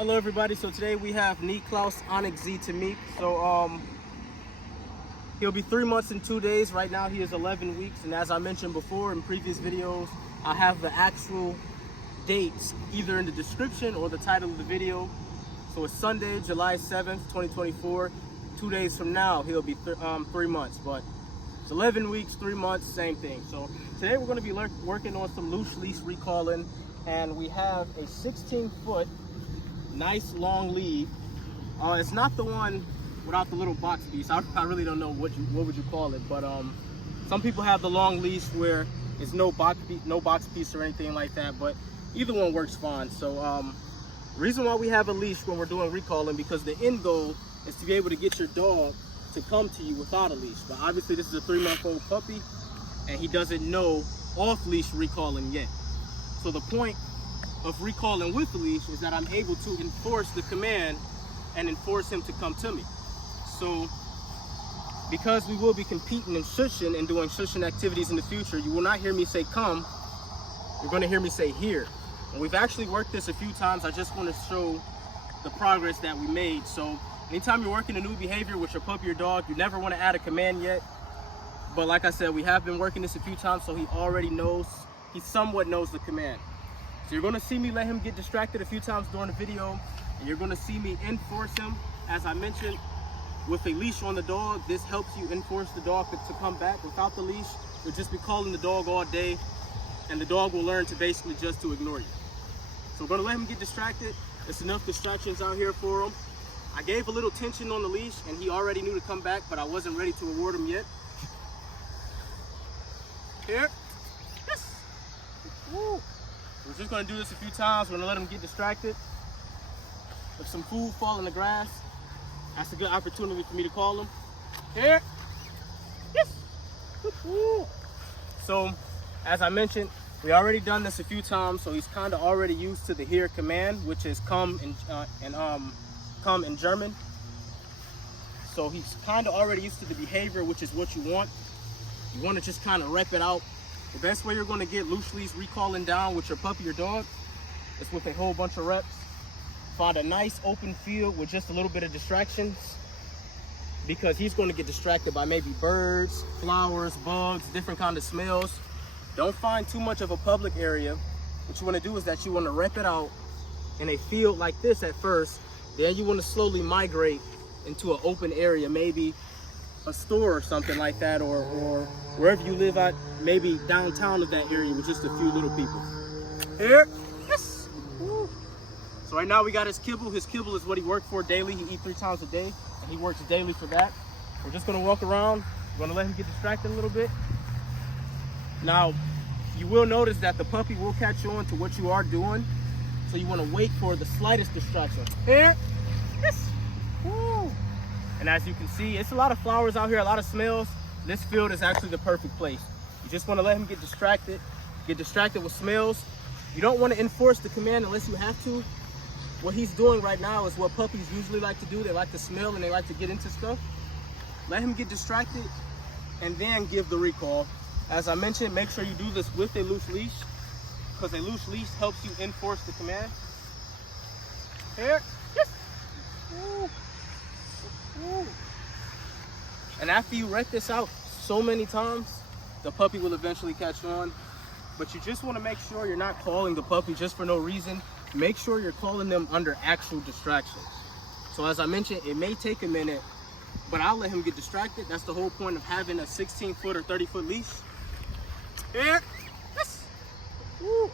Hello everybody, so today we have Frito Z Tammik. So he'll be 3 months and 2 days. Right now he is 11 weeks, and as I mentioned before in previous videos, I have the actual dates either in the description or the title of the video. So it's Sunday, July 7th, 2024. 2 days from now he'll be 3 months, but it's 11 weeks, 3 months, same thing. So today we're going to be working on some loose leash recalling, and we have a 16-foot nice long lead. It's not the one without the little box piece. I really don't know what would you call it, but some people have the long leash where it's no box piece or anything like that, but either one works fine. So the reason why we have a leash when we're doing recalling, because the end goal is to be able to get your dog to come to you without a leash. But obviously this is a 3-month-old puppy and he doesn't know off leash recalling yet. So the point of recalling with the leash is that I'm able to enforce the command and enforce him to come to me. So because we will be competing and shushing and doing shushing activities in the future, you will not hear me say come, you're going to hear me say here. And we've actually worked this a few times. I just want to show the progress that we made. So anytime you're working a new behavior with your puppy or dog, you never want to add a command yet. But like I said, we have been working this a few times, so he already knows, he somewhat knows the command. So you're going to see me let him get distracted a few times during the video, and you're going to see me enforce him. As I mentioned, with a leash on the dog, this helps you enforce the dog to come back. Without the leash, you'll just be calling the dog all day, and the dog will learn to basically just to ignore you. So we're going to let him get distracted. There's enough distractions out here for him. I gave a little tension on the leash, and he already knew to come back, but I wasn't ready to reward him yet. Here. Yes. Woo. We're just going to do this a few times. We're going to let him get distracted. If some food fall in the grass, that's a good opportunity for me to call him. Here. Yes. Woo. So, as I mentioned, we already done this a few times, so he's kind of already used to the here command, which is come in German. So he's kind of already used to the behavior, which is what you want. You want to just kind of rep it out. The best way you're going to get loose leash recalling down with your puppy or dog is with a whole bunch of reps. Find a nice open field with just a little bit of distractions, because he's going to get distracted by maybe birds, flowers, bugs, different kind of smells. Don't find too much of a public area. What you want to do is that you want to rep it out in a field like this at first. Then you want to slowly migrate into an open area, maybe a store or something like that, or wherever you live at, maybe downtown of that area with just a few little people. Here. Yes. Woo. So right now we got his kibble. His kibble is what he worked for daily. He eats 3 times a day, and he works daily for that. We're just going to walk around. We're going to let him get distracted a little bit. Now, you will notice that the puppy will catch on to what you are doing, so you want to wait for the slightest distraction. Here. Yes. Woo. And as you can see, it's a lot of flowers out here, a lot of smells. This field is actually the perfect place. You just want to let him get distracted with smells. You don't want to enforce the command unless you have to. What he's doing right now is what puppies usually like to do. They like to smell and they like to get into stuff. Let him get distracted and then give the recall. As I mentioned, make sure you do this with a loose leash, because a loose leash helps you enforce the command. Here. Yes. Woo. Woo. And after you rep this out so many times, the puppy will eventually catch on. But you just want to make sure you're not calling the puppy just for no reason. Make sure you're calling them under actual distractions. So as I mentioned, it may take a minute, but I'll let him get distracted. That's the whole point of having a 16-foot or 30-foot leash. Here. Yes. Woo.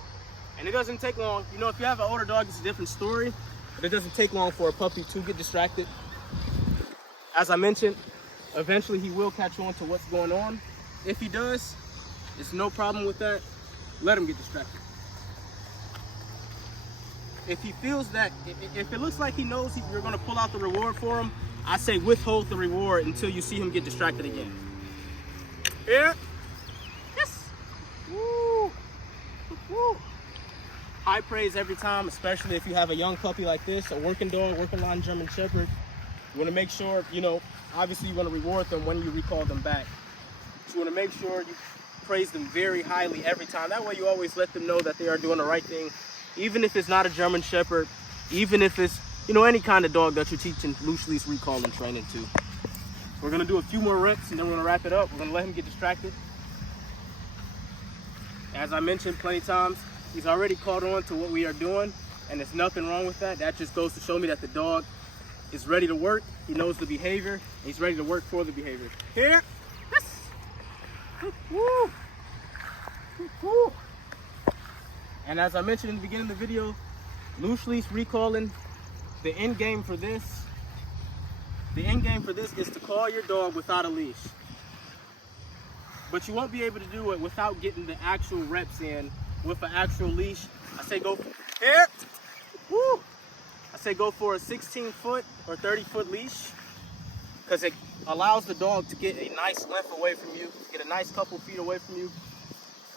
And it doesn't take long. You know, if you have an older dog, it's a different story, but it doesn't take long for a puppy to get distracted. As I mentioned, eventually he will catch on to what's going on. If he does, it's no problem with that. Let him get distracted. If he feels that, if it looks like he knows you're going to pull out the reward for him, I say withhold the reward until you see him get distracted again. Here. Yes. Woo. Woo. High praise every time, especially if you have a young puppy like this, a working dog, working line German Shepherd. You want to make sure, you know, obviously you want to reward them when you recall them back. So you want to make sure you praise them very highly every time. That way you always let them know that they are doing the right thing. Even if it's not a German Shepherd, even if it's, you know, any kind of dog that you're teaching loose leash recall and training to. We're gonna do a few more reps and then we're gonna wrap it up. We're gonna let him get distracted. As I mentioned plenty of times, he's already caught on to what we are doing, and there's nothing wrong with that. That just goes to show me that the dog is ready to work. He knows the behavior. He's ready to work for the behavior. Here. Yes. Woo. Woo. And as I mentioned in the beginning of the video, loose leash recalling, the end game for this is to call your dog without a leash. But you won't be able to do it without getting the actual reps in with an actual leash. I say go here. Woo. I say go for a 16-foot or 30-foot leash, because it allows the dog to get a nice length away from you, get a nice couple feet away from you.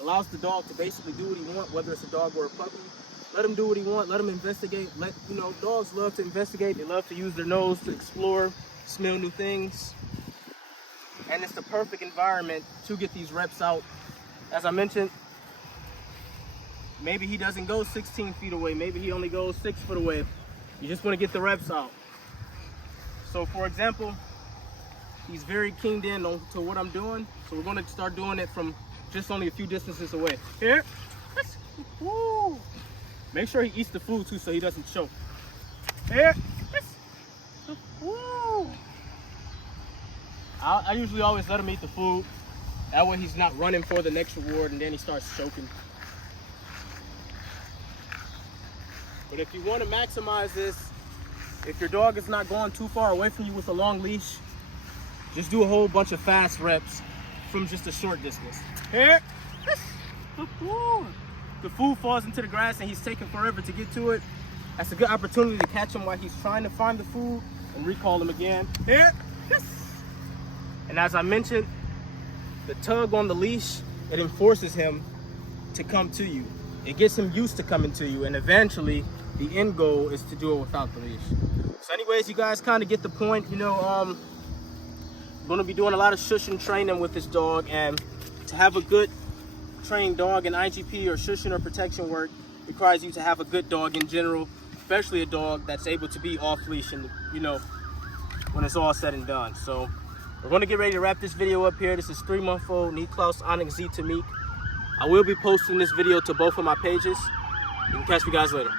Allows the dog to basically do what he wants, whether it's a dog or a puppy. Let him do what he wants. Let him investigate. Dogs love to investigate. They love to use their nose to explore, smell new things. And it's the perfect environment to get these reps out. As I mentioned, maybe he doesn't go 16 feet away. Maybe he only goes 6 foot away. You just want to get the reps out. So for example, he's very keyed in on to what I'm doing. So we're going to start doing it from just only a few distances away. Here. Woo. Make sure he eats the food too so he doesn't choke. Here. Woo. I usually always let him eat the food. That way he's not running for the next reward and then he starts choking. But if you want to maximize this, if your dog is not going too far away from you with a long leash, just do a whole bunch of fast reps from just a short distance. Here. The food falls into the grass and he's taking forever to get to it. That's a good opportunity to catch him while he's trying to find the food and recall him again. Here. And as I mentioned, the tug on the leash, it enforces him to come to you. It gets him used to coming to you, and eventually the end goal is to do it without the leash. So anyways, you guys kind of get the point. I'm going to be doing a lot of shushing training with this dog, and to have a good trained dog in IGP or shushing or protection work requires you to have a good dog in general, especially a dog that's able to be off leash and when it's all said and done. So we're going to get ready to wrap this video up here. This is 3-month-old Frito Z Tammik. I will be posting this video to both of my pages. You can catch me guys later.